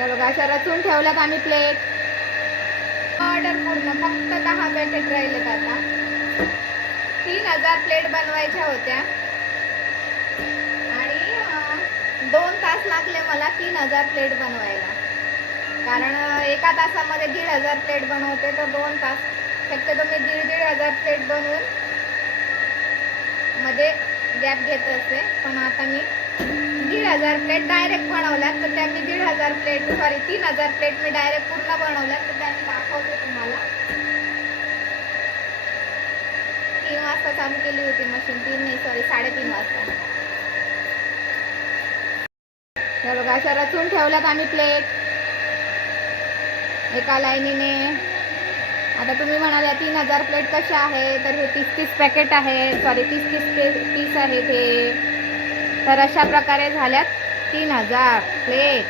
हे बघा अशा रचून ठेवल्यात आम्ही प्लेट. ऑर्डर पूर्ण, फक्त 10 पॅकेट राहिलेत आता. 3000 प्लेट बनवायच्या होत्या आणि 2 तास लागले मला 3000 प्लेट बनवायला. कारण एका तासामध्ये 1500 प्लेट बनवते, तर 2 तास शक्यतो मी 1500 प्लेट बनवून मध्ये गॅप घेत असते. पण आता मी 1500 प्लेट डायरेक्ट बनवल्यात, तर त्या मी 3000 प्लेट मी डायरेक्ट पूर्ण बनवल्यात. तर त्या मी दाखवते तुम्हाला. 3 वाजता चालू केली होती मशीन. 3:30 वाजता. हे बघा अशा रचून ठेवल्यात आम्ही प्लेट एका लाईनीने. आता तुम्ही म्हणाल्या 3000 प्लेट कशा आहे, तर हे 30 पॅकेट आहे, 30 पीस आहेत हे. तर अशा प्रकारे झाल्यात 3000 प्लेट.